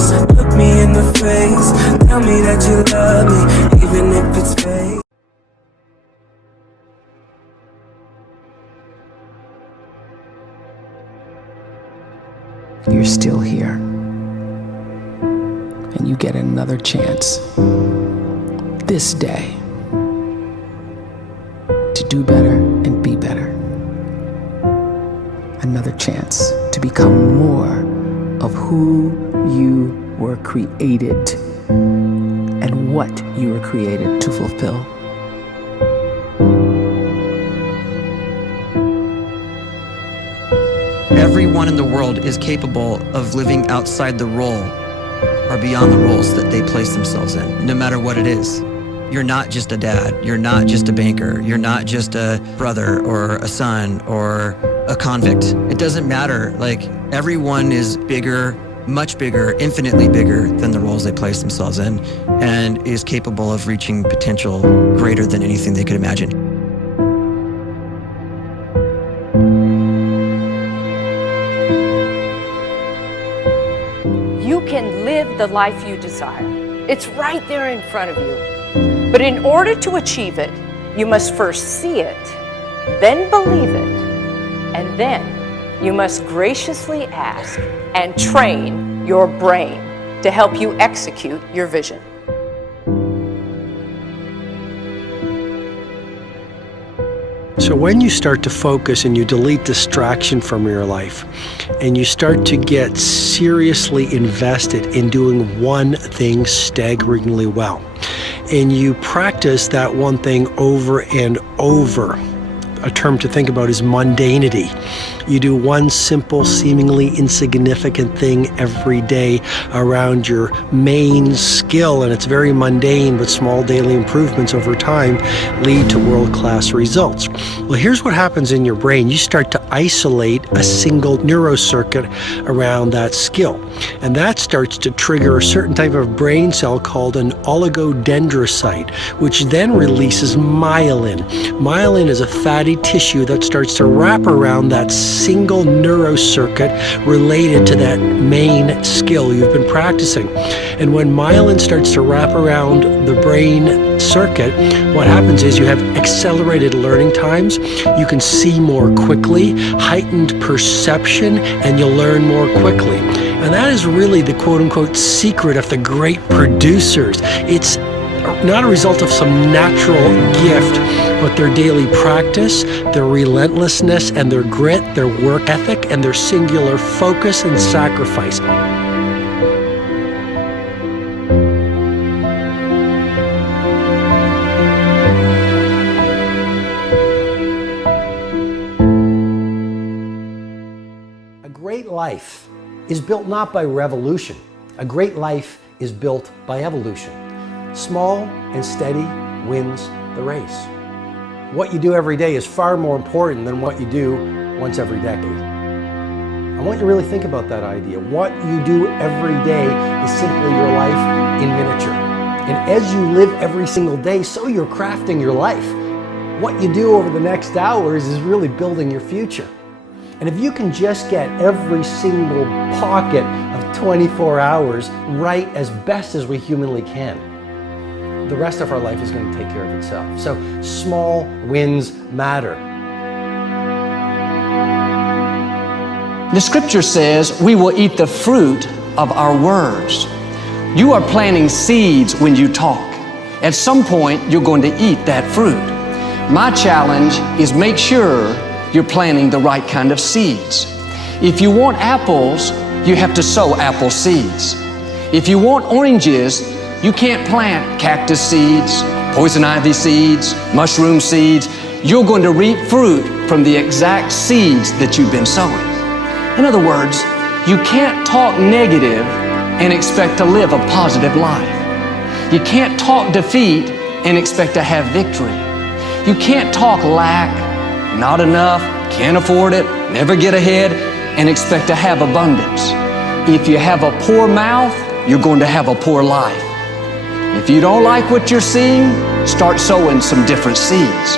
face, look me in the face, tell me that you love me, even if it's fake. You're still here, and you get another chance this day to do better and be better. Another chance to become more of who you were created and what you were created to fulfill. Everyone in the world is capable of living outside the role or beyond the roles that they place themselves in, no matter what it is. You're not just a dad, you're not just a banker, you're not just a brother or a son or a convict. It doesn't matter. Like, everyone is bigger, much bigger, infinitely bigger than the roles they place themselves in, and is capable of reaching potential greater than anything they could imagine. You can live the life you desire. It's right there in front of you. But in order to achieve it, you must first see it, then believe it, and then you must graciously ask and train your brain to help you execute your vision. So when you start to focus and you delete distraction from your life, and you start to get seriously invested in doing one thing staggeringly well, and you practice that one thing over and over, a term to think about is mundanity. You do one simple, seemingly insignificant thing every day around your main skill, and it's very mundane, but small daily improvements over time lead to world-class results. Well, here's what happens in your brain. You start to isolate a single neurocircuit around that skill, and that starts to trigger a certain type of brain cell called an oligodendrocyte, which then releases myelin. Myelin is a fatty tissue that starts to wrap around that single neurocircuit related to that main skill you've been practicing. And when myelin starts to wrap around the brain circuit, what happens is you have accelerated learning times, you can see more quickly, heightened perception, and you'll learn more quickly. And that is really the quote-unquote secret of the great producers. It's not a result of some natural gift, but their daily practice, their relentlessness and their grit, their work ethic, and their singular focus and sacrifice. A great life is built not by revolution. A great life is built by evolution. Small and steady wins the race. What you do every day is far more important than what you do once every decade. I want you to really think about that idea. What you do every day is simply your life in miniature. And as you live every single day, so you're crafting your life. What you do over the next hours is really building your future. And if you can just get every single pocket of 24 hours right as best as we humanly can, the rest of our life is going to take care of itself. So small wins matter. The scripture says we will eat the fruit of our words. You are planting seeds when you talk. At some point, you're going to eat that fruit. My challenge is make sure you're planting the right kind of seeds. If you want apples, you have to sow apple seeds. If you want oranges, you can't plant cactus seeds, poison ivy seeds, mushroom seeds. You're going to reap fruit from the exact seeds that you've been sowing. In other words, you can't talk negative and expect to live a positive life. You can't talk defeat and expect to have victory. You can't talk lack, not enough, can't afford it, never get ahead, and expect to have abundance. If you have a poor mouth, you're going to have a poor life. If you don't like what you're seeing, start sowing some different seeds.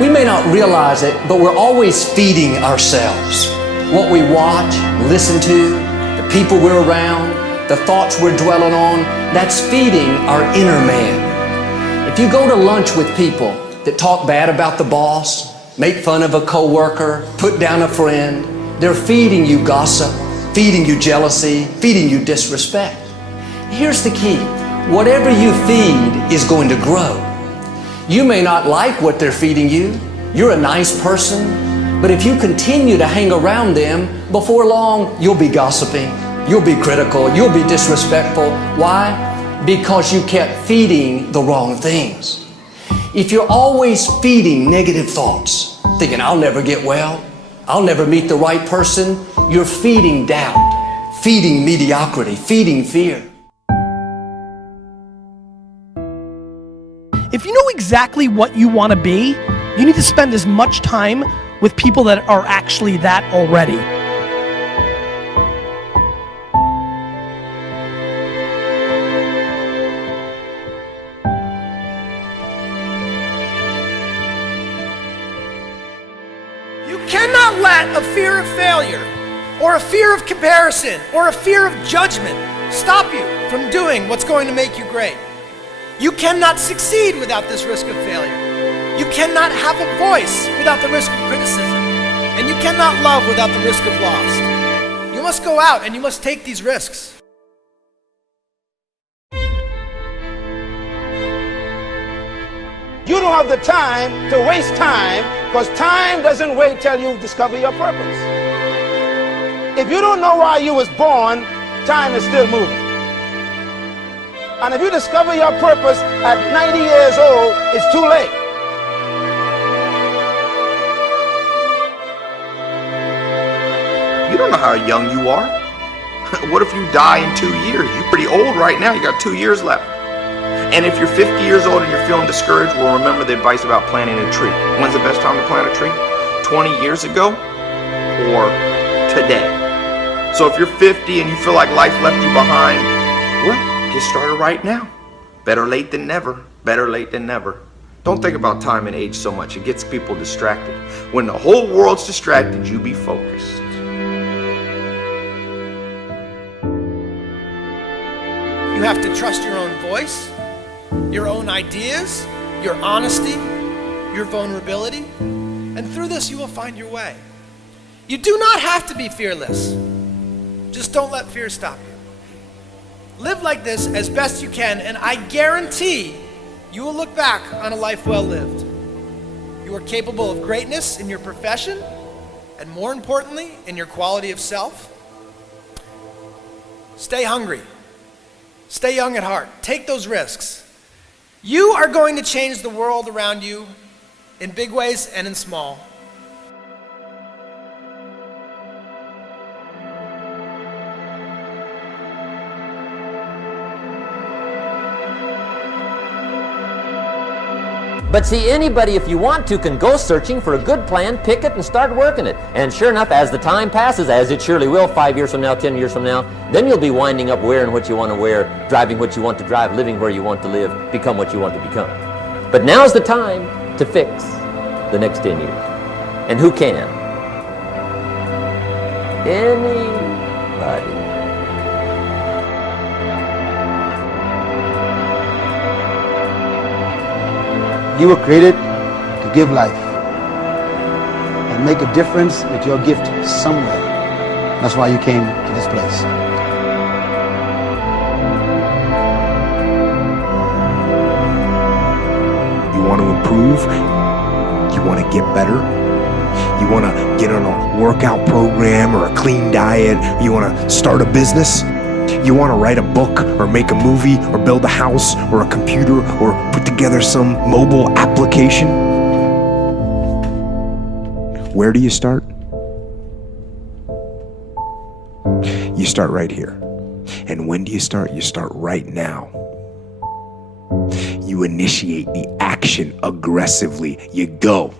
We may not realize it, but we're always feeding ourselves. what we watch, listen to, the people we're around, the thoughts we're dwelling on, that's feeding our inner man. If you go to lunch with people that talk bad about the boss, make fun of a coworker, put down a friend, they're feeding you gossip, feeding you jealousy, feeding you disrespect. Here's the key. Whatever you feed is going to grow. You may not like what they're feeding you. You're a nice person, but if you continue to hang around them, before long, you'll be gossiping, you'll be critical, you'll be disrespectful. Why? Because you kept feeding the wrong things. If you're always feeding negative thoughts, thinking, I'll never get well, I'll never meet the right person, you're feeding doubt, feeding mediocrity, feeding fear. If you know exactly what you want to be, you need to spend as much time with people that are actually that already. You cannot let a fear of failure, or a fear of comparison, or a fear of judgment stop you from doing what's going to make you great. You cannot succeed without this risk of failure. You cannot have a voice without the risk of criticism. And you cannot love without the risk of loss. You must go out and you must take these risks. You don't have the time to waste time, because time doesn't wait till you discover your purpose. If you don't know why you was born, time is still moving. And if you discover your purpose at 90 years old, it's too late. You don't know how young you are. What if you die in 2 years? You're pretty old right now. You got 2 years left. And if you're 50 years old and you're feeling discouraged, well, remember the advice about planting a tree. When's the best time to plant a tree? 20 years ago or today? So if you're 50 and you feel like life left you behind, well, get started right now. Better late than never. Better late than never. Don't think about time and age so much. It gets people distracted. When the whole world's distracted, you be focused. You have to trust your own voice, your own ideas, your honesty, your vulnerability, and through this you will find your way. You do not have to be fearless. Just don't let fear stop you. Live like this as best you can, and I guarantee you will look back on a life well lived. You are capable of greatness in your profession, and more importantly, in your quality of self. Stay hungry. Stay young at heart. Take those risks. You are going to change the world around you in big ways and in small. But see, anybody, if you want to, can go searching for a good plan, pick it, and start working it. And sure enough, as the time passes, as it surely will 5 years from now, 10 years from now, then you'll be winding up wearing what you want to wear, driving what you want to drive, living where you want to live, become what you want to become. But now's the time to fix the next 10 years. And who can? Anybody. You were created to give life and make a difference with your gift somewhere. That's why you came to this place. You want to improve? You want to get better? You want to get on a workout program or a clean diet? You want to start a business? You want to write a book or make a movie or build a house or a computer or put together some mobile application? Where do you start? You start right here. And when do you start? You start right now. You initiate the action aggressively. You go.